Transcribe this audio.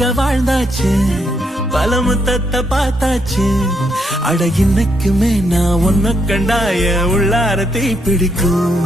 உனக்காக வாழ்ந்தாச்சு, பல முத்தத்தை பார்த்தாச்சு. அட இன்னைக்குமே நான் உன்னை கண்டாய உள்ளார தீ பிடிக்கும்.